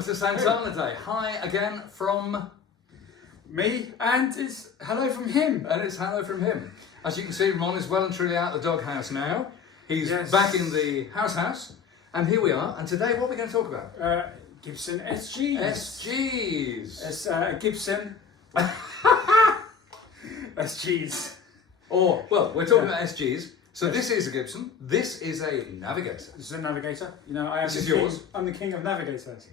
Mr. Santana Day. Hi again from me, and it's hello from him. And it's hello from him. As you can see, Ramon is well and truly out of the doghouse now. He's back in the house, and here we are. And today, what are we going to talk about? Gibson SGs. SGs. It's Gibson SGs. Or, well, we're talking about SGs. So this is a Gibson. This is a Navigator. This is a Navigator. You know, I am this is yours. I'm the king of Navigators.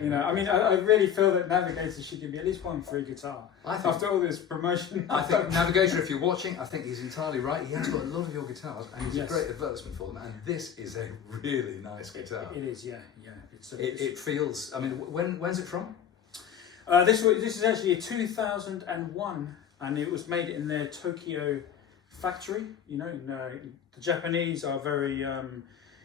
You know, I mean, I really feel that Navigator should give me at least one free guitar. After all this promotion. I think Navigator, if you're watching, I think he's entirely right. He has got a lot of your guitars, and he's a great advertisement for them. And this is a really nice guitar. It is, yeah. It feels. I mean, when's it from? This is actually a 2001, and it was made in their Tokyo factory. You know, the Japanese are very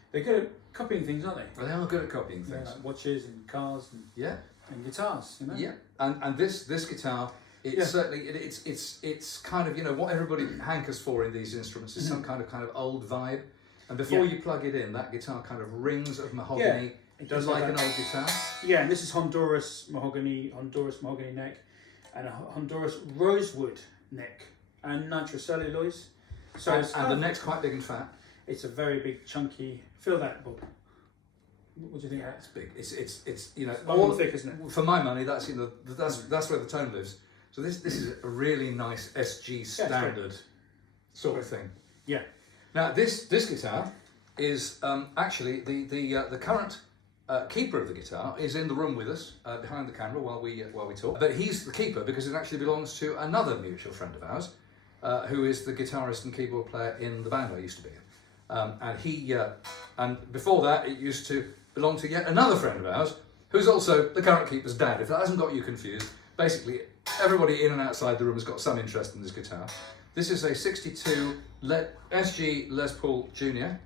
they're good at copying things, aren't they? Well, they are good at copying things. Like watches and cars and guitars. You know. Yeah, and this guitar, it's certainly it's kind of, you know, what everybody hankers for in these instruments is some kind of old vibe. And before you plug it in, that guitar kind of rings of mahogany. Yeah, it does like an old guitar. Yeah, and this is Honduras mahogany neck, and a Honduras rosewood neck, and nitrocellulose. So and the neck's quite big and fat. It's a very big, chunky. Feel that, Bob. What do you think? Yeah, it's big. It's you know, all thick, isn't it? For my money, that's that's where the tone lives. So this is a really nice SG standard sort of thing. Yeah. Now this guitar is actually the current keeper of the guitar is in the room with us behind the camera while we talk. But he's the keeper because it actually belongs to another mutual friend of ours, who is the guitarist and keyboard player in the band I used to be in. And before that, it used to belong to yet another friend of ours, who's also the current keeper's dad. If that hasn't got you confused, basically everybody in and outside the room has got some interest in this guitar. This is a 62 SG Les Paul Jr.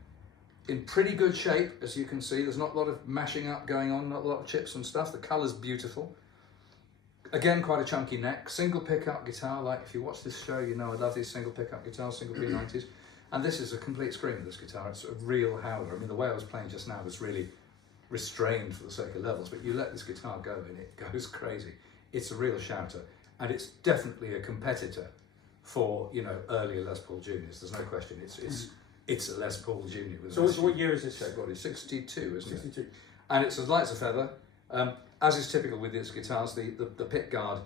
in pretty good shape, as you can see. There's not a lot of mashing up going on, not a lot of chips and stuff. The colour's beautiful. Again, quite a chunky neck. Single pickup guitar, like if you watch this show, you know I love these single pickup guitars, single P90s. And this is a complete scream of this guitar. It's a real howler. I mean, the way I was playing just now was really restrained for the sake of levels, but you let this guitar go and it goes crazy. It's a real shouter, and it's definitely a competitor for, you know, earlier Les Paul Juniors. There's no question. It's a Les Paul Junior. So what year is this? Shape body 62, isn't 62. it? And it's as light as a feather. As is typical with these guitars, the pick guard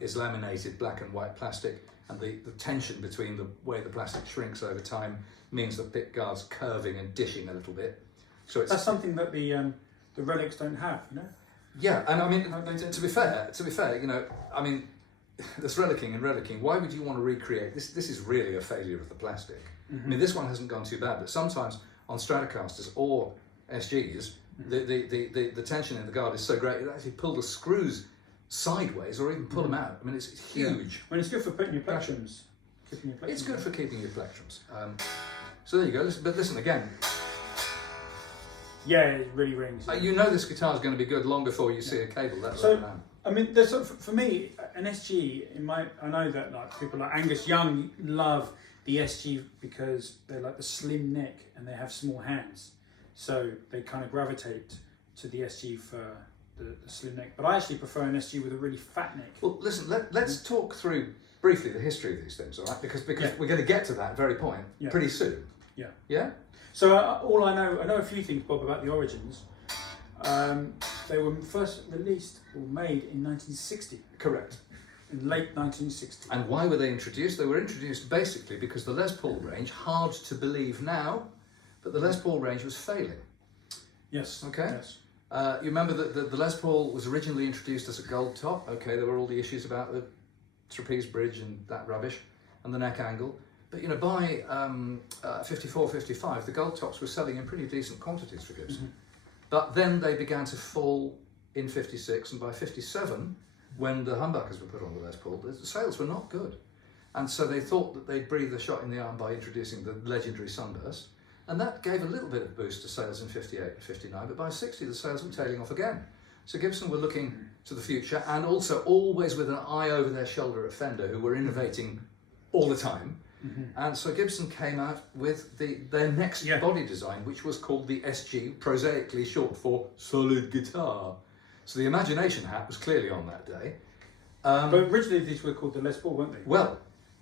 is laminated black and white plastic. And the tension between the way the plastic shrinks over time means the pick guard's curving and dishing a little bit. So that's something that the relics don't have, you know. Yeah, and I mean, to be fair, you know, I mean, this relicking and relicking. Why would you want to recreate this? This is really a failure of the plastic. I mean, this one hasn't gone too bad, but sometimes on Stratocasters or SGs, the tension in the guard is so great it actually pull the screws sideways or even pull them out. I mean, it's huge. Yeah. I mean, it's good for putting your plectrums. It's good for keeping your plectrums. So there you go. But listen again. Yeah, it really rings. You know this guitar is going to be good long before you see a cable. That's I mean, there's for me an SG. I know that like people like Angus Young love the SG because they like the slim neck and they have small hands, so they kind of gravitate to the SG for the slim neck, but I actually prefer an SG with a really fat neck. Well, listen, let's talk through briefly the history of these things, all right? Because we're going to get to that very point pretty soon. Yeah. Yeah? So I know a few things, Bob, about the origins. They were first released or made in 1960. Correct. In late 1960. And why were they introduced? They were introduced basically because the Les Paul range, hard to believe now, but the Les Paul range was failing. Yes. Okay? Yes. You remember that the Les Paul was originally introduced as a gold top. Okay, there were all the issues about the trapeze bridge and that rubbish and the neck angle. But you know, by 54, 55, the gold tops were selling in pretty decent quantities for Gibson. But then they began to fall in 56, and by 57, when the humbuckers were put on the Les Paul, the sales were not good. And so they thought that they'd breathe a shot in the arm by introducing the legendary Sunburst. And that gave a little bit of boost to sales in 58 and 59, but by 60 the sales were tailing off again. So Gibson were looking to the future, and also always with an eye over their shoulder at Fender, who were innovating all the time. And so Gibson came out with their next body design, which was called the SG, prosaically short for solid guitar. So the imagination hat was clearly on that day. But originally these were called the Les Paul, weren't they? Well,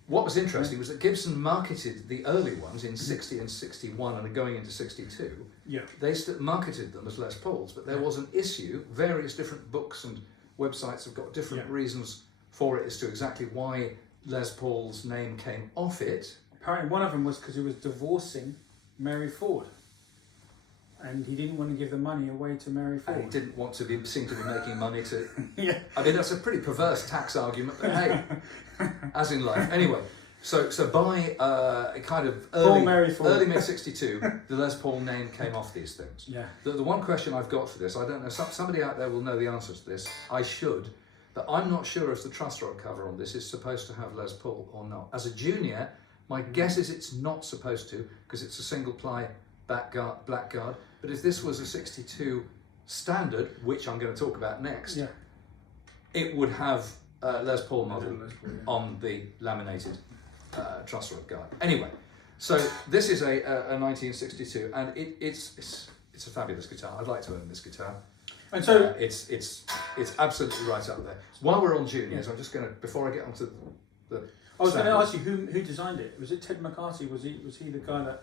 what was interesting was that Gibson marketed the early ones in 60 and 61 and going into 62. Yeah. They marketed them as Les Pauls, but there was an issue. Various different books and websites have got different reasons for it as to exactly why Les Paul's name came off it. Apparently one of them was because he was divorcing Mary Ford. And he didn't want to give the money away to Mary Ford. And he didn't want to be seen to be making money to... Yeah. I mean, that's a pretty perverse tax argument, but hey, as in life. Anyway, so by kind of early mid-62, the Les Paul name came off these things. Yeah. The one question I've got for this, I don't know, somebody out there will know the answers to this, I should, but I'm not sure if the truss rod cover on this is supposed to have Les Paul or not. As a junior, my guess is it's not supposed to, because it's a single ply black guard. But if this was a 62 standard, which I'm going to talk about next, it would have Les Paul model on the laminated truss rod guard. Anyway, so this is a 1962, and it's a fabulous guitar. I'd like to own this guitar. And so it's absolutely right up there. While we're on juniors, I'm just going to, before I get onto the I was going to ask you who designed it. Was it Ted McCarthy? Was he the guy that?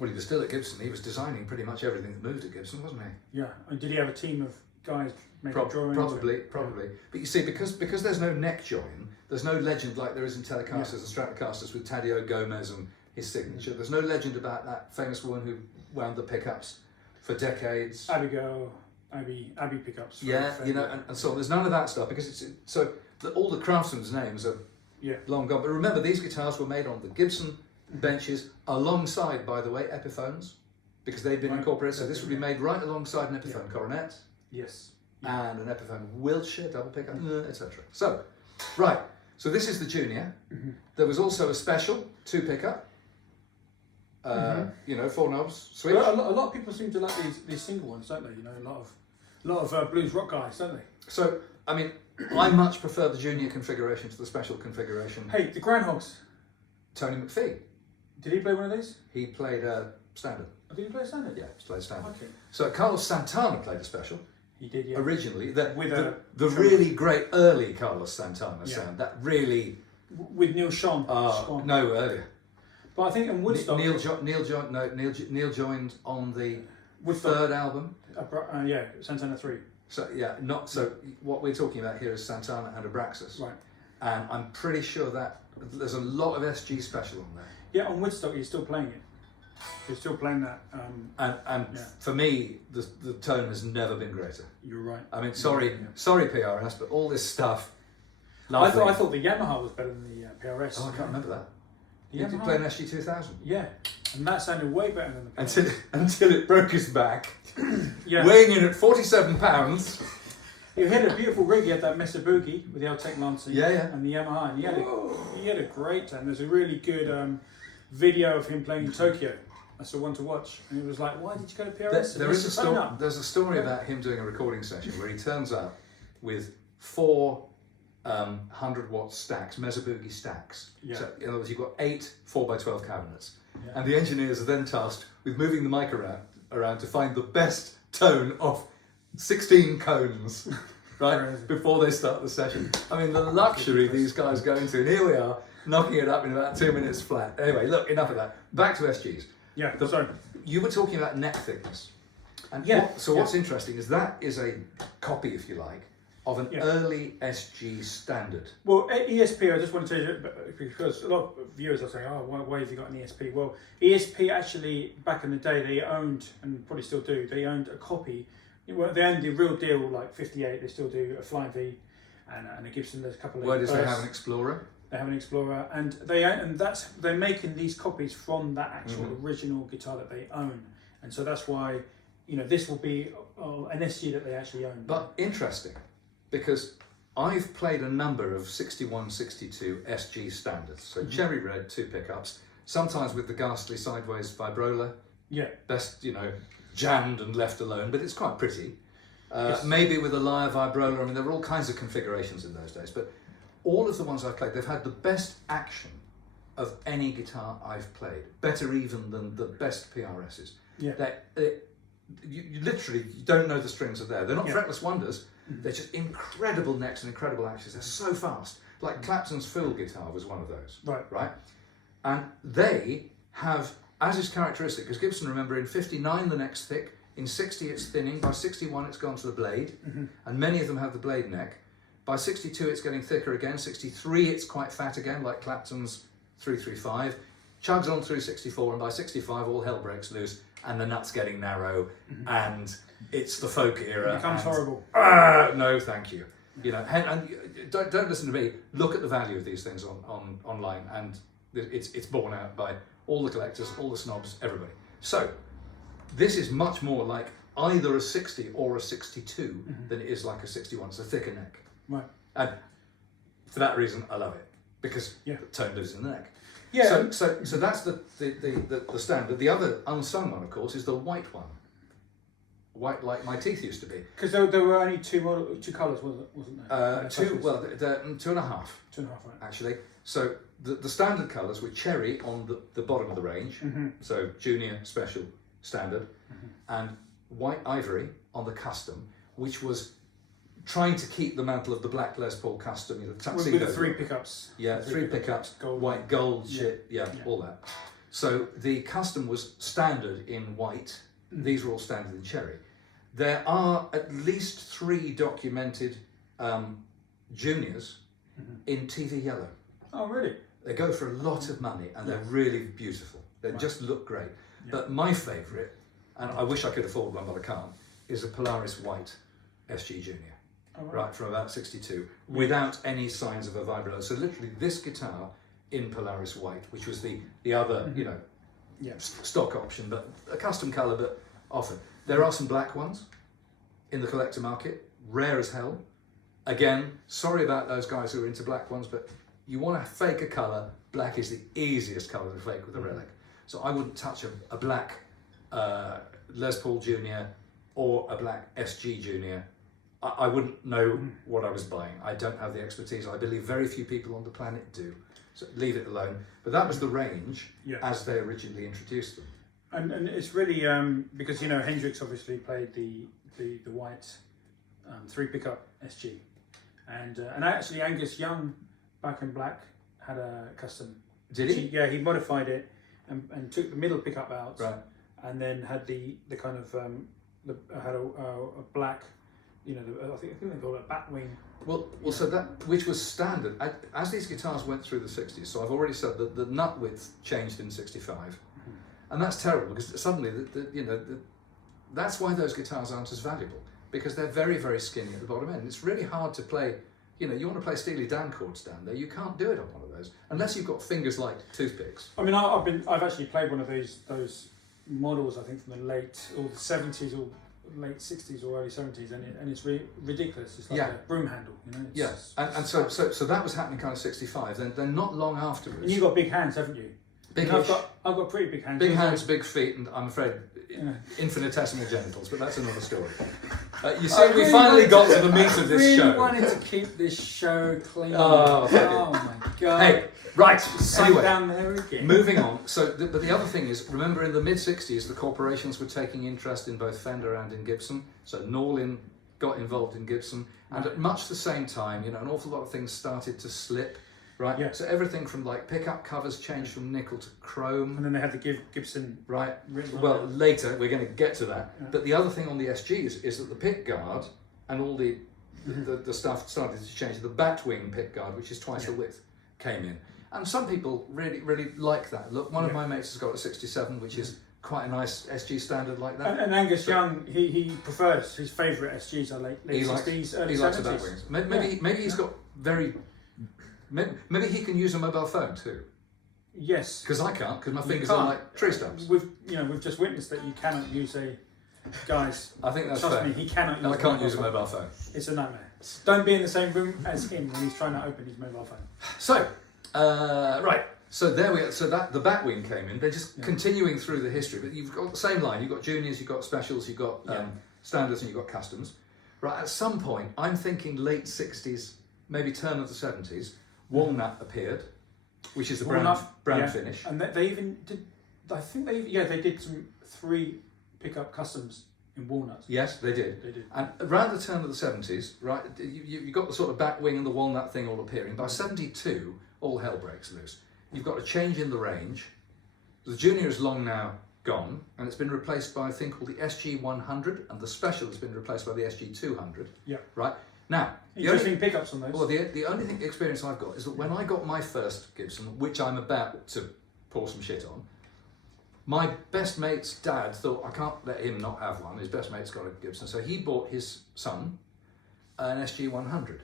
Well, he was still at Gibson. He was designing pretty much everything that moved at Gibson, wasn't he? Yeah. And did he have a team of guys making drawings? Probably. But you see, because there's no neck join, there's no legend like there is in Telecasters and Stratocasters with Tadeo Gomez and his signature. There's no legend about that famous woman who wound the pickups for decades. Abby pickups. Yeah, you know, and so there's none of that stuff because all the craftsmen's names are long gone. But remember, these guitars were made on the Gibson benches alongside, by the way, Epiphones, because they'd been incorporated. So this would be made right alongside an Epiphone coronet. Yes. And an Epiphone Wiltshire double pickup, etc. So, right. So this is the junior. There was also a special 2 pickup. You know, 4 knobs switch. Well, a lot of people seem to like these single ones, don't they? You know, a lot of blues rock guys, don't they? So, I mean, I much prefer the junior configuration to the special configuration. Hey, the Groundhogs. Tony McPhee. Did he play one of these? He played standard. Oh, did he play standard? Yeah, he played standard. Okay. So Carlos Santana played a special. He did, yeah. Originally, the tremolo. really great early Carlos Santana sound. That really with Neil Schon. No, earlier. But I think in Woodstock, Neil joined on the third album. Santana 3. So what we're talking about here is Santana and Abraxas. Right. And I'm pretty sure that there's a lot of SG special on there. Yeah, on Woodstock he's still playing it. He's still playing that. For me, the tone has never been greater. You're right. I mean, sorry PRS, but all this stuff. I thought the Yamaha was better than the PRS. Oh, I can't remember that. Did you play an SG 2000? Yeah, and that sounded way better than the PRS. Until it broke his back. Yeah. Weighing in at 47 pounds. He had a beautiful rig. He had that Mesa Boogie with the Altec Lancing and the Yamaha. And he had a great time. There's a really good video of him playing in Tokyo. That's the one to watch. And it was like, why did you go to PRS? There's a story about him doing a recording session where he turns up with 4 100-watt stacks, Mesa Boogie stacks. Yeah. So in other words, you've got 8 4x12 cabinets. Yeah. And the engineers are then tasked with moving the mic around to find the best tone of 16 cones, right, before they start the session. I mean, the luxury these guys go into, and here we are, knocking it up in about 2 minutes flat. Anyway, look, enough of that. Back to SGs. Yeah, sorry. You were talking about neck thickness. And what's interesting is that is a copy, if you like, of an early SG standard. Well, ESP, I just want to tell you, because a lot of viewers are saying, why have you got an ESP? Well, ESP actually, back in the day, they owned, and probably still do, they owned a copy. They owned the real deal, like 58, they still do a Flying V and a Gibson, there's a couple of... Where does they have an Explorer? They have an Explorer, and they're making these copies from that actual original guitar that they own. And so that's why, this will be an SG that they actually own. But interesting, because I've played a number of 61, 62 SG standards. So cherry red, 2 pickups, sometimes with the ghastly sideways vibrola. Yeah. Best, jammed and left alone, but it's quite pretty. Maybe with a lyre vibrola. I mean, there were all kinds of configurations in those days, but all of the ones I've played, they've had the best action of any guitar I've played. Better even than the best PRSs. Yeah. You literally don't know the strings are there. They're not fretless wonders, They're just incredible necks and incredible axes. They're so fast. Like Clapton's fill guitar was one of those. Right? And they have, as is characteristic, because Gibson, remember, in 59 the neck's thick, in 60 it's thinning, by 61 it's gone to the blade, and many of them have the blade neck. By 62 it's getting thicker again, 63 it's quite fat again, like Clapton's 335, chugs on through 64, and by 65 all hell breaks loose, and the nut's getting narrow, and it's the folk era. It becomes horrible. No, thank you. You know, and don't listen to me. Look at the value of these things online, and it's borne out by all the collectors, all the snobs, everybody. So this is much more like either a 60 or a 62 than it is like a 61. It's a thicker neck. Right. And for that reason, I love it, because the tone lives in the neck. Yeah. So that's the standard. The other unsung one, of course, is the white one. White like my teeth used to be. Because there were only two colours, wasn't there? Two and a half. 2.5, right. Actually. So the standard colours were cherry on the bottom of the range, so junior, special, standard, and white ivory on the custom, which was trying to keep the mantle of the black Les Paul custom, you know, the tuxedo. With the 3 pickups. Yeah, three pickups, gold. white gold shit, all that. So the custom was standard in white. These were all standard in cherry. There are at least 3 documented juniors in TV yellow. Oh, really? They go for a lot of money, and they're really beautiful. They just look great. Yeah. But my favourite, and I wish I could afford one, but I can't, is a Polaris White SG Junior. Oh, right, from about 62, without any signs of a vibro. So literally this guitar in Polaris White, which was the other, you know, stock option, but a custom colour, but often. There are some black ones in the collector market, rare as hell. Again, sorry about those guys who are into black ones, but you want to fake a colour, black is the easiest colour to fake with a relic. So I wouldn't touch a black Les Paul Junior or a black SG Junior. I wouldn't know what I was buying. I don't have the expertise. I believe very few people on the planet do. So leave it alone. But that was the range as they originally introduced them. And it's really because, you know, Hendrix obviously played the white 3 pickup SG, and actually Angus Young, back in black, had a custom. Did he? Yeah, he modified it and took the middle pickup out, right, and then had the kind of had a black, you know, I think they call it a bat wing. Well, so that, which was standard as these guitars went through the 60s. So I've already said that the nut width changed in 65. And that's terrible, because suddenly, that's why those guitars aren't as valuable, because they're very, very skinny at the bottom end. It's really hard to play, you know, you want to play Steely Dan chords down there, you can't do it on one of those, unless you've got fingers like toothpicks. I mean, I've actually played one of those models, I think from the late, or the 70s, or late 60s or early 70s, and it's ridiculous. It's like a broom handle, you know. And so that was happening kind of 65, then not long afterwards. And you've got big hands, haven't you? I've got pretty big hands. Big hands, big feet, and I'm afraid infinitesimal genitals, but that's another story. You see, we finally got to the meat of this show. I really wanted to keep this show clean. Oh my God. Hey, right, anyway, down there again. Moving on. So, but the other thing is, remember in the mid-60s, the corporations were taking interest in both Fender and in Gibson. So Norlin got involved in Gibson, and at much the same time, you know, an awful lot of things started to slip. Right, so everything from like pickup covers changed from nickel to chrome. And then they had the Gibson. Right, well, later we're going to get to that. Yeah. But the other thing on the SGs is that the pick guard and all the stuff started to change. The batwing pick guard, which is twice the width, came in. And some people really, really like that. Look, one of my mates has got a 67, which is quite a nice SG standard like that. And Angus Young, he prefers, his favourite SGs are late 60s, early 70s. He likes the batwings. Maybe he's got very... Maybe he can use a mobile phone too. Yes. Because I can't, because my fingers are like tree stumps. We've just witnessed that you cannot use guys. I think that's fair. Trust me, he cannot use I can't use a mobile phone. It's a nightmare. Don't be in the same room as him when he's trying to open his mobile phone. So, right. So there we are. So that the Batwing came in. They're just continuing through the history, but you've got the same line. You've got juniors, you've got specials, you've got standards, and you've got customs. Right. At some point, I'm thinking late 60s, maybe turn of the 70s. Walnut appeared, which is a brown finish, and they even did. I think they did some 3 pickup customs in walnuts. Yes, they did. They did. And around the turn of the 70s, right, you got the sort of back wing and the walnut thing all appearing. By 72, all hell breaks loose. You've got a change in the range. The Junior is long now gone, and it's been replaced by a thing called the SG 100, and the Special has been replaced by the SG 200. Yeah. Right? Now, interesting pickups on those. Well, the only experience I've got is that when I got my first Gibson, which I'm about to pour some shit on, my best mate's dad thought, I can't let him not have one. His best mate's got a Gibson, so he bought his son an SG 100.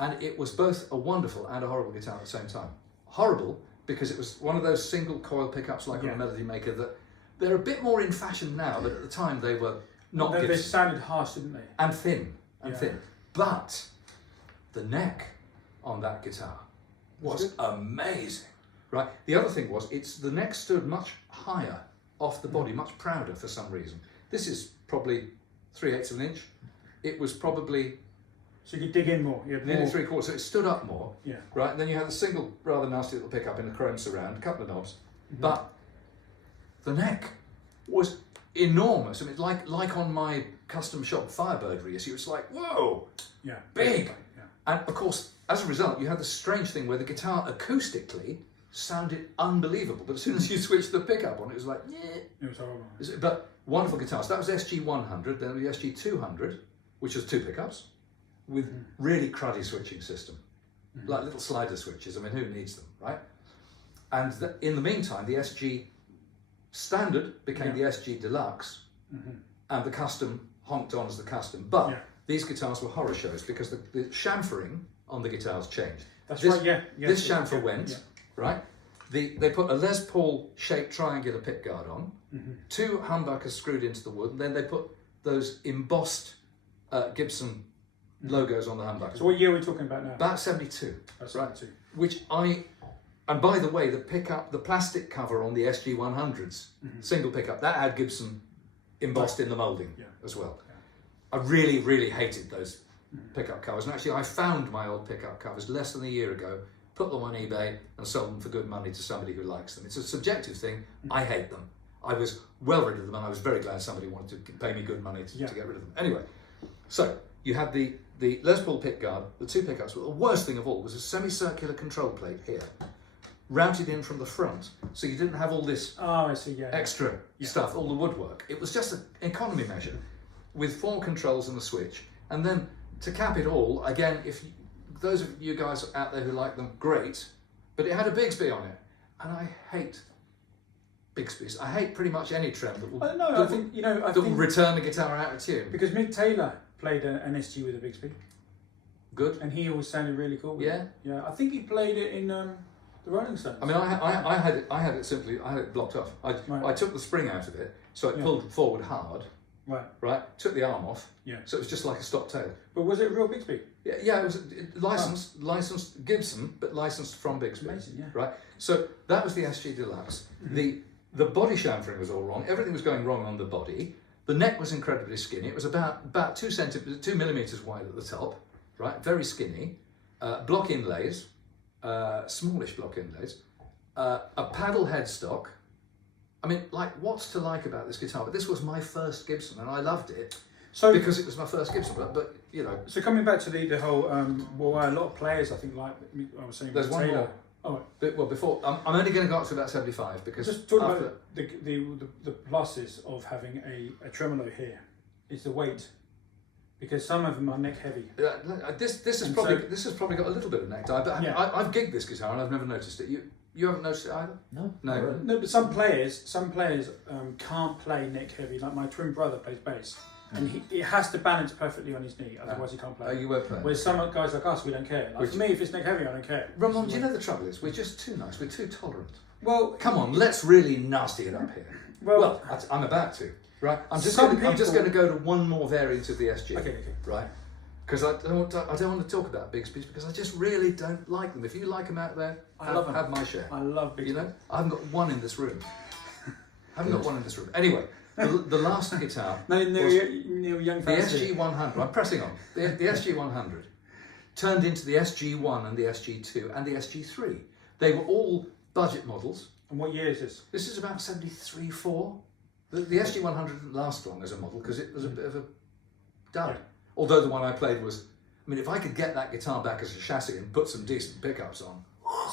And it was both a wonderful and a horrible guitar at the same time. Horrible because it was one of those single coil pickups like on a Melody Maker that they're a bit more in fashion now, but at the time they were not Gibson. They sounded harsh, didn't they? And thin, thin. But the neck on that guitar was amazing. Right. The other thing was, the neck stood much higher off the body, much prouder for some reason. This is probably 3/8 of an inch. It was probably so you could dig in more. Nearly 3/4, so it stood up more. Yeah. Right. And then you had a single rather nasty little pickup in a chrome surround, a couple of knobs, but the neck was enormous. I mean, like on my custom shop Firebird reissue, it's like whoa, big. Yeah. And of course, as a result, you had this strange thing where the guitar acoustically sounded unbelievable, but as soon as you switched the pickup on, it was like, it was horrible. But wonderful guitars. So that was SG 100, then the SG 200, which was 2 pickups with really cruddy switching system, like little slider switches. I mean, who needs them, right? And in the meantime, the SG Standard became the SG Deluxe, and the Custom honked on as the Custom. But these guitars were horror shows because the chamfering on the guitars changed. That's right. Yeah. This chamfer went. Right, they put a Les Paul shaped triangular pickguard on, 2 humbuckers screwed into the wood, and then they put those embossed Gibson logos on the humbuckers. So what year are we talking about now? About 72. That's right. 72. Which and by the way, the plastic cover on the SG 100s, single pickup, that had Gibson embossed in the moulding as well. Yeah. I really, really hated those pickup covers, and actually I found my old pickup covers less than a year ago, put them on eBay and sold them for good money to somebody who likes them. It's a subjective thing. I hate them. I was well rid of them, and I was very glad somebody wanted to pay me good money to get rid of them. Anyway, so you had the Les Paul pickguard, the 2 pickups, but the worst thing of all was a semicircular control plate here, routed in from the front, so you didn't have all this extra stuff, all the woodwork. It was just an economy measure with 4 controls and a switch. And then to cap it all, again, those of you guys out there who like them, great, but it had a Bigsby on it, and I hate Bigsby's. I hate pretty much any trem that will return a guitar out of tune. Because Mick Taylor played an SG with a Bigsby. Good. And he always sounded really cool. Yeah. Yeah. I think he played it in the Rolling Stones. I mean, I had it blocked off. I took the spring out of it, so it pulled forward hard. Right. Took the arm off. Yeah. So it was just like a stop tail. But was it a real Bigsby? Yeah. It was licensed Gibson, but licensed from Bigsby. Amazing, yeah. Right. So that was the SG Deluxe. The body chamfering was all wrong. Everything was going wrong on the body. The neck was incredibly skinny. It was about 2 millimeters wide at the top. Right. Very skinny. Block inlays, smallish block inlays. A paddle headstock. I mean, what's to like about this guitar? But this was my first Gibson, and I loved it because it was my first Gibson. But you know. So coming back to the whole, a lot of players, I think, like I was saying, there's one Taylor. more. Oh, well, before I'm only going to go up to about 75 because just talk about the pluses of having a tremolo here is the weight, because some of them are neck heavy. This has probably got a little bit of neck dye, but I've gigged this guitar and I've never noticed it. You haven't noticed it either? No. But some players can't play neck heavy. Like my twin brother plays bass, and it has to balance perfectly on his knee, otherwise he can't play. Oh, you were playing. Whereas some guys like us, we don't care. Like for me, if it's neck heavy, I don't care. Ramon, do you know the trouble is we're just too nice. We're too tolerant. Well, come on, let's really nasty it up here. Well, I'm about to. Right, I'm just going to go to one more variant of the SG. Okay. Right. Because I don't want to talk about Bigsby's because I just really don't like them. If you like them out there, have my share. I love Bigsby. You know, I haven't got one in this room. Anyway, the last guitar was young the SG 100. I'm pressing on. The SG 100 turned into the SG 1 and the SG 2 and the SG 3. They were all budget models. And what year is this? This is about 73, 4. The SG 100 didn't last long as a model because it was a bit of a dud. Yeah. Although the one I played was, I mean, if I could get that guitar back as a chassis and put some decent pickups on.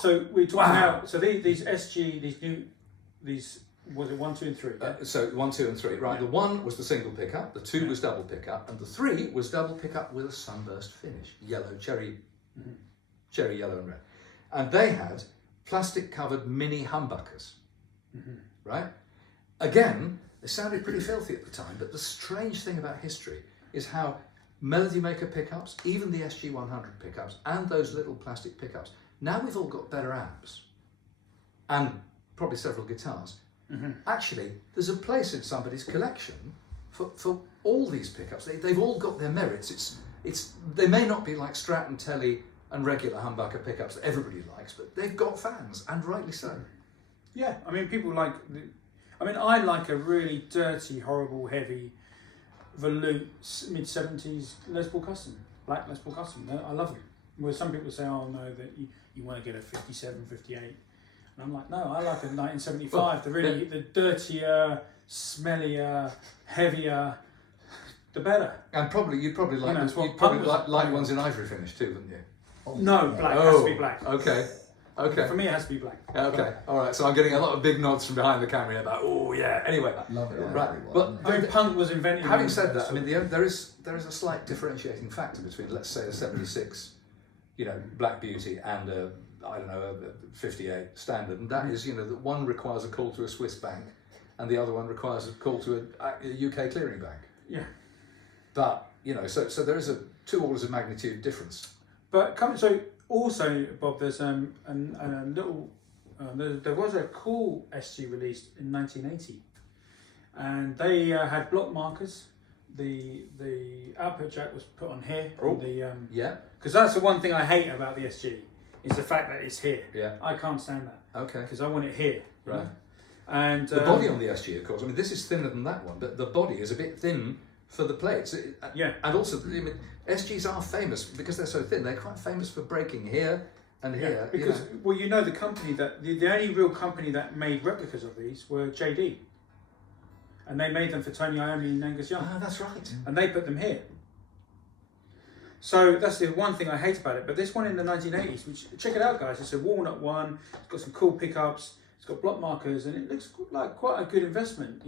So we're talking about, so these SG, these was it 1, 2 and 3? Yeah? So 1, 2 and 3, right? Yeah. The 1 was the single pickup, the 2 was double pickup, and the 3 was double pickup with a sunburst finish, yellow, cherry yellow and red. And they had plastic covered mini humbuckers, right? Again, they sounded pretty filthy at the time, but the strange thing about history is how Melody Maker pickups, even the SG 100 pickups, and those little plastic pickups, now we've all got better amps and probably several guitars. Actually, there's a place in somebody's collection for all these pickups. They've all got their merits. They may not be like Strat and Telly and regular humbucker pickups that everybody likes, but they've got fans, and rightly so. Yeah, I mean, people like, I like a really dirty, horrible, heavy, volute, mid-70s Les Paul Custom, black Les Paul Custom. I love them. Where some people say, oh no, that you want to get a 57, 58. And I'm like, no, I like a 1975, the dirtier, smellier, heavier, the better. And you'd probably like, like ones in ivory finish too, wouldn't you? No, black, it has to be black. Okay. For me, it has to be black. Okay, all right. So I'm getting a lot of big nods from behind the camera about, oh yeah. Anyway, love it. Right, but punk was invented. having said that, I mean, there is a slight differentiating factor between, let's say, a '76, Black Beauty, and a 58 standard, and that is, that one requires a call to a Swiss bank, and the other one requires a call to a UK clearing bank. Yeah. But so there is a 2 orders of magnitude difference. But also, Bob, there's a little. There was a cool SG released in 1980, and they had block markers. The output jack was put on here. Yeah. Because that's the one thing I hate about the SG is the fact that it's here. Yeah. I can't stand that. Okay. Because I want it here. Right. And the body on the SG, of course. I mean, this is thinner than that one, but the body is a bit thin for the plates. Yeah. And also, SGs are famous because they're so thin. They're quite famous for breaking here and here. Because the company that the only real company that made replicas of these were JD, and they made them for Tony Iommi and Angus Young. Oh, that's right. And they put them here. So that's the one thing I hate about it. But this one in the 1980s, which check it out, guys. It's a walnut one. It's got some cool pickups. It's got block markers, and it looks like quite a good investment,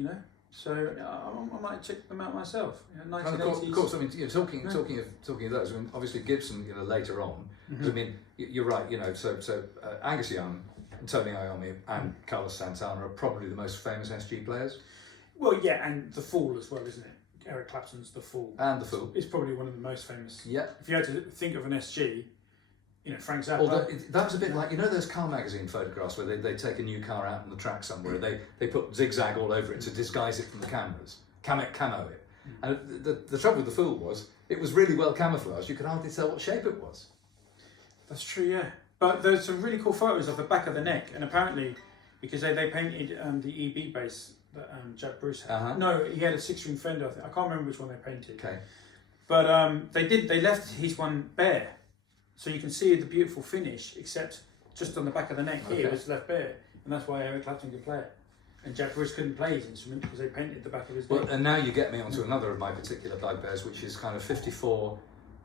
So I might check them out myself. 1980s. Of course. I mean, talking of those. I mean, obviously Gibson. Later on. I mean, you're right. So Angus Young, and Tony Iommi, and Carlos Santana are probably the most famous SG players. Well, yeah, and The Fool as well, isn't it? Eric Clapton's The Fool. And The Fool. It's probably one of the most famous. Yeah. If you had to think of an SG, Frank Zappa. Although that was a bit like, those car magazine photographs where they take a new car out on the track somewhere, they put zigzag all over it to disguise it from the cameras, camo it. And the trouble with The Fool was, it was really well camouflaged, you could hardly tell what shape it was. That's true, yeah. But there's some really cool photos of the back of the neck, and apparently, because they painted the EB bass that Jack Bruce had. Uh-huh. No, he had a 6-string Fender, I think. I can't remember which one they painted. Okay. But they left his one bare. So you can see the beautiful finish, except just on the back of the neck here, it was left bare. And that's why Eric Clapton could play it. And Jack Bruce couldn't play his instrument because they painted the back of his neck. Well, and now you get me onto another of my particular bugbears, which is kind of 54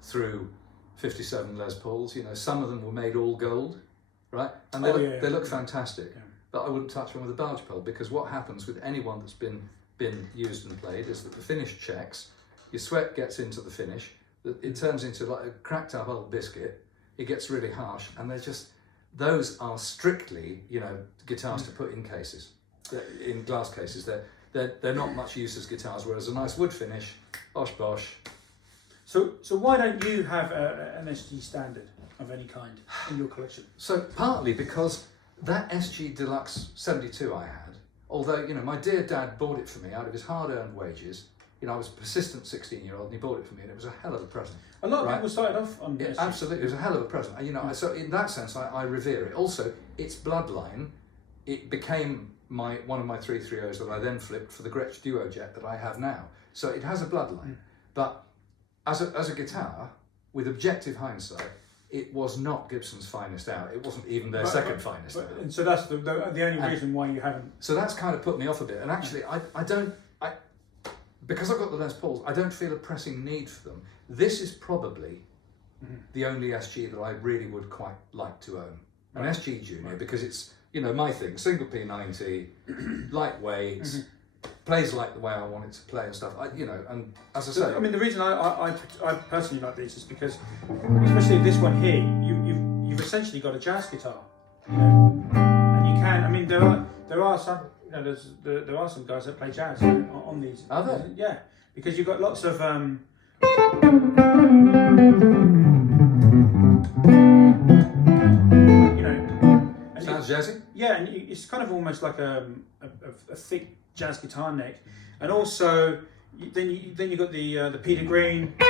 through 57 Les Pauls. Some of them were made all gold, right? And they look fantastic. Yeah. But I wouldn't touch one with a barge pole, because what happens with anyone that's been used and played is that the finish checks, your sweat gets into the finish, it turns into like a cracked up old biscuit, it gets really harsh, and those are strictly, guitars to put in cases, in glass cases. They're not much use as guitars, whereas a nice wood finish, bosh bosh. So why don't you have an SG standard of any kind in your collection? So partly because that SG Deluxe 72 I had, although, my dear dad bought it for me out of his hard-earned wages. I was a persistent 16-year-old, and he bought it for me, and it was a hell of a present. A lot of people started off on SG. Absolutely, it was a hell of a present. So in that sense, I revere it. Also, its bloodline, it became one of my 330s that I then flipped for the Gretsch Duo Jet that I have now. So it has a bloodline. But as a guitar, with objective hindsight, it was not Gibson's finest out. It wasn't even their second finest out. And so that's the only reason why you haven't. So that's kind of put me off a bit. And actually, because I've got the Les Pauls, I don't feel a pressing need for them. This is probably the only SG that I really would quite like to own. An SG Junior, because it's, my thing, single P90, lightweight, plays like the way I want it to play and stuff. And as I say, I mean, the reason I personally like these is because, especially this one here, you've essentially got a jazz guitar, and you can. I mean, there are some, there are some guys that play jazz on these. Are there? Yeah, because you've got lots of. Sounds jazzy. Yeah, and it's kind of almost like a thick jazz guitar neck, and also then you got the Peter Green. You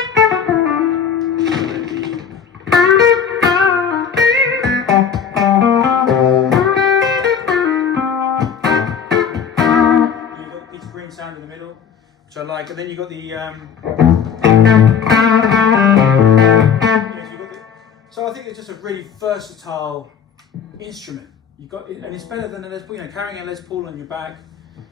got the Peter Green sound in the middle, which I like, and then you got the. So I think it's just a really versatile instrument. You got, and it's better than a Les Paul. Carrying a Les Paul on your back,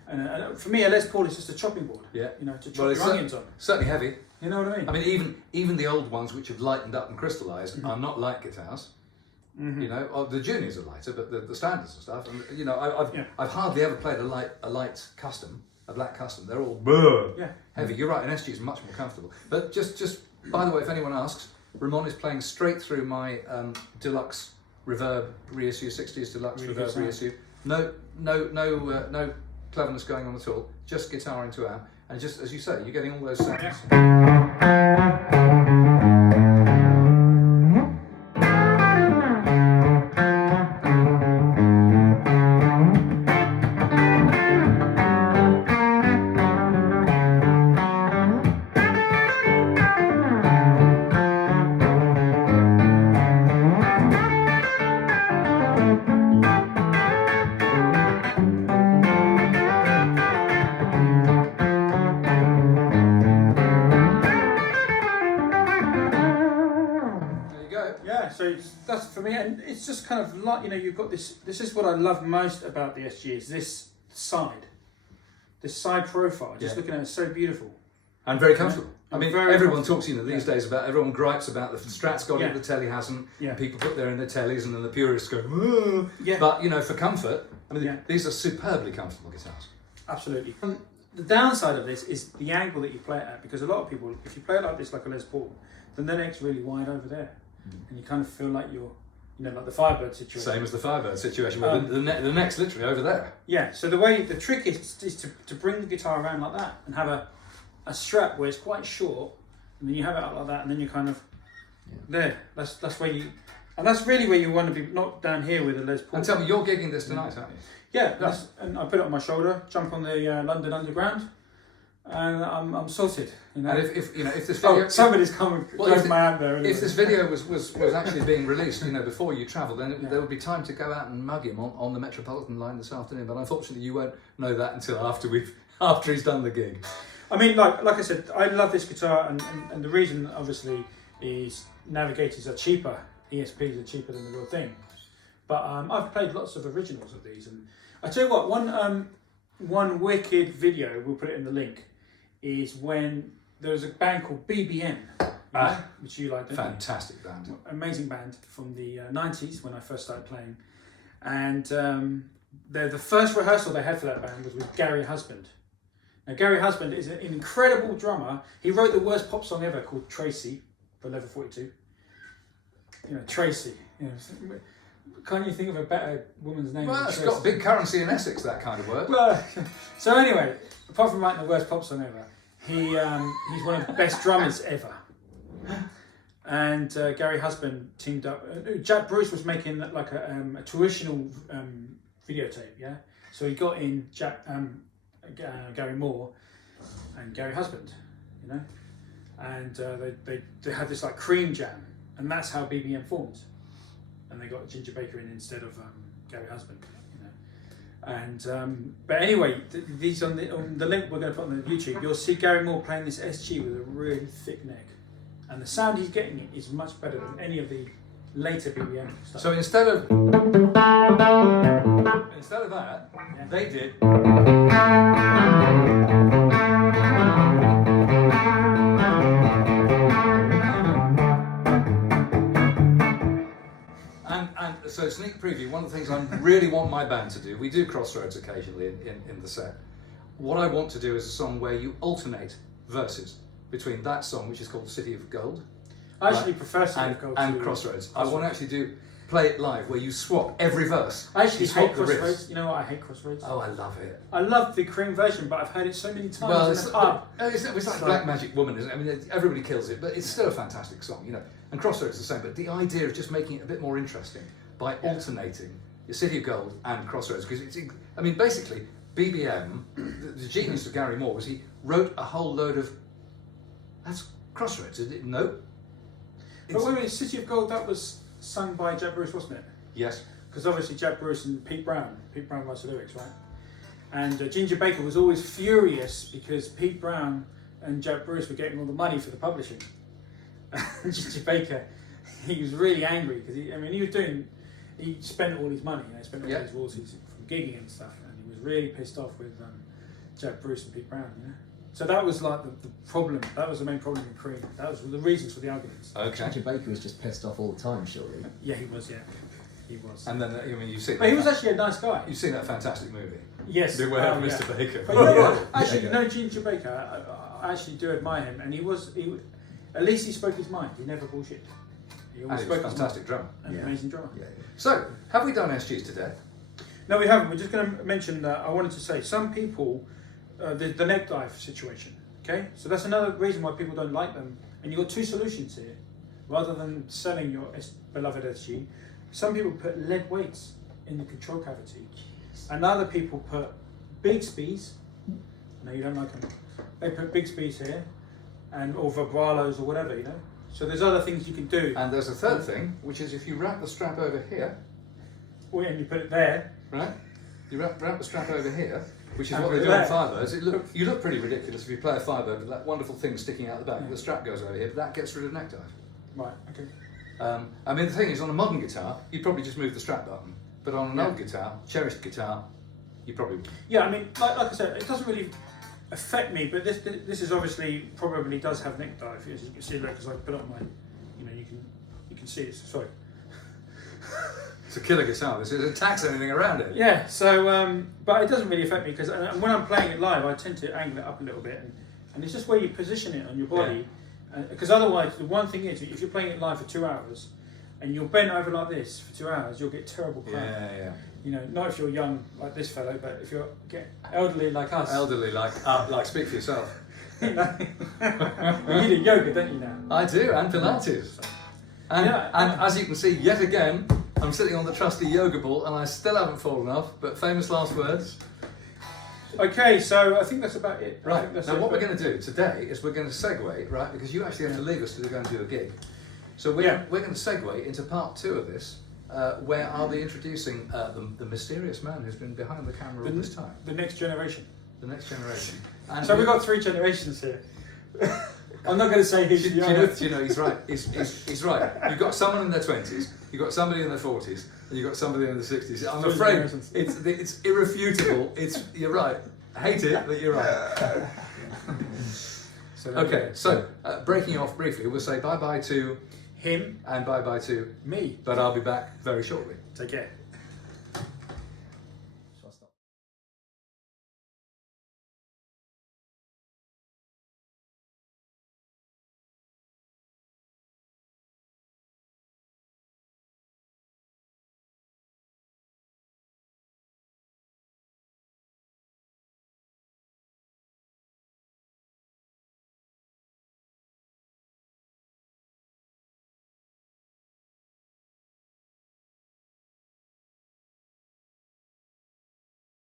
and for me, a Les Paul is just a chopping board. Yeah. To chop your onions on. Certainly heavy. You know what I mean? I mean, even the old ones which have lightened up and crystallised are not light guitars. The juniors are lighter, but the standards and stuff. And I've hardly ever played a light custom, a black custom. They're all heavy. You're right. An SG is much more comfortable. But just by the way, if anyone asks, Ramon is playing straight through my deluxe reverb reissue, 60s deluxe really reverb reissue. No cleverness going on at all. Just guitar into amp, and just as you say, you're getting all those sounds. So that's for me, and it's just kind of like, you've got this. This is what I love most about the SG, is this side profile. Just looking at it, it's so beautiful and very comfortable. I mean, everyone talks, these days about, everyone gripes about the Strat's got it, the telly hasn't. Yeah. People put there in their tellies, and then the purists go, whoa. Yeah. But for comfort, I mean, these are superbly comfortable guitars. Absolutely. The downside of this is the angle that you play it at, because a lot of people, if you play it like this, like a Les Paul, then the neck's really wide over there. And you kind of feel like you're, like the Firebird situation. Same as the Firebird situation, where the neck's literally over there. Yeah, so the trick is to bring the guitar around like that, and have a strap where it's quite short, and then you have it up like that, and then you're kind of there. That's where you, and that's really where you want to be, not down here with a Les Paul. And tell me, you're gigging this tonight, aren't you? Yeah, and I put it on my shoulder, jump on the London Underground, and I'm sorted. And if this video, somebody's coming, drive my hand there. Anyway. If this video was actually being released, before you travel, then there would be time to go out and mug him on the Metropolitan line this afternoon. But unfortunately, you won't know that until after he's done the gig. I mean, like I said, I love this guitar, and the reason obviously is Navigators are cheaper, ESPs are cheaper than the real thing. But I've played lots of originals of these, and I tell you what, one wicked video, we'll put it in the link, is when there was a band called B.B.M, which you like, don't you? Fantastic band. Amazing band from the 90s when I first started playing. And the first rehearsal they had for that band was with Gary Husband. Now, Gary Husband is an incredible drummer. He wrote the worst pop song ever called Tracy for Level 42. Tracy. Can't you think of a better woman's name? Well, it's got big currency in Essex, that kind of word. Well, so anyway, apart from writing the worst pop song ever, he's one of the best drummers ever. And Gary Husband teamed up. Jack Bruce was making like a traditional videotape, yeah. So he got in Gary Moore and Gary Husband, and they had this like cream jam, and that's how B.B.M formed. And they got Ginger Baker in instead of Gary Husband, And but anyway, these on the link we're going to put on the YouTube, you'll see Gary Moore playing this SG with a really thick neck, and the sound he's getting is much better than any of the later B.B.M stuff. So instead of that, they did. And so sneak preview, one of the things I really want my band to do, we do Crossroads occasionally in the set. What I want to do is a song where you alternate verses between that song, which is called City of Gold. I actually prefer City of Gold and Crossroads. I want to actually play it live where you swap every verse. I actually hate the riffs. Crossroads. You know what? I hate Crossroads. Oh, I love it. I love the Cream version, but I've heard it so many times Well, in it's, the pub. it's like Black Magic Woman, isn't it? I mean, everybody kills it, but it's still a fantastic song, you know. And Crossroads is the same, but the idea of just making it a bit more interesting by alternating your City of Gold and Crossroads, because it's, I mean, basically, B.B.M, the genius of Gary Moore was he wrote a whole load of, that's Crossroads, isn't it? No. But wait a minute, City of Gold, that was sung by Jeb Bruce, wasn't it? Yes. Because obviously Jeb Bruce and Pete Brown writes the lyrics, right? And Ginger Baker was always furious because Pete Brown and Jeb Bruce were getting all the money for the publishing. And Ginger Baker, he was really angry because he spent all his money, spent all his royalties from gigging and stuff, and he was really pissed off with Jeb Bruce and Pete Brown, you know? So that was like the problem. That was the main problem in Cream. That was the reasons for the arguments. Okay. Ginger Baker was just pissed off all the time, surely. Yeah, he was. Yeah, he was. And then, I mean, you've seen. But he was actually a nice guy. You've seen that fantastic movie. Yes. Beware of Mr. Baker. But you know what? Actually, no, Ginger Baker. I actually do admire him, and he at least he spoke his mind. He never bullshitted. He And always he was a spoke his fantastic mind. drummer. An amazing drummer. Yeah. So, have we done SGs today? No, we haven't. We're just going to mention that I wanted to say some people, the neck dive situation. Okay, so that's another reason why people don't like them. And you've got two solutions here. Rather than selling your beloved SG, some people put lead weights in the control cavity, and other people put bigsbys. No, you don't like them. They put bigsbys here, or vibralos or whatever, you know. So there's other things you can do. And there's a third thing, which is if you wrap the strap over here, And you put it there. right? You wrap the strap over here, which is And what they put do it on there. Firebirds. You look pretty ridiculous if you play a Firebird with that wonderful thing sticking out the back. The strap goes over here, but that gets rid of neck dive. Right. Okay. I mean, the thing is, on a modern guitar, you'd probably just move the strap button. But on an Yeah. old guitar, cherished guitar, you probably... Yeah, I mean, like I said, it doesn't really affect me, but this is obviously probably does have neck dive, as you can see there, because I put it on my, you can see it. Sorry. It's a killer guitar. This attacks anything around it. Yeah. So, but it doesn't really affect me because when I'm playing it live, I tend to angle it up a little bit, and it's just where you position it on your body. Because otherwise, the one thing is, if you're playing it live for 2 hours, and you're bent over like this for 2 hours, you'll get terrible cramp. Yeah. You know, not if you're young like this fellow, but if you're elderly like us. Elderly, like speak for yourself. You know, you do yoga, don't you now? I do, and Pilates. And as you can see, yet again, I'm sitting on the trusty yoga ball, and I still haven't fallen off. But famous last words. Okay, so I think that's about it. Right. Now, what we're going to do today is we're going to segue, right? Because you actually have to leave us to go and do a gig. So we're going to segue into part 2 of this, where I'll be introducing the mysterious man who's been behind the camera all this time. The next generation. The next generation. And So we've got 3 generations here. I'm not going to say who's the youngest. you know, he's right. He's right. You've got someone in their 20s, you've got somebody in their 40s, and you've got somebody in their 60s. I'm Two afraid generations. it's irrefutable. You're right. I hate it, but you're right. Okay, so breaking off briefly, we'll say bye-bye to him and bye-bye to me. but I'll be back very shortly. Take care.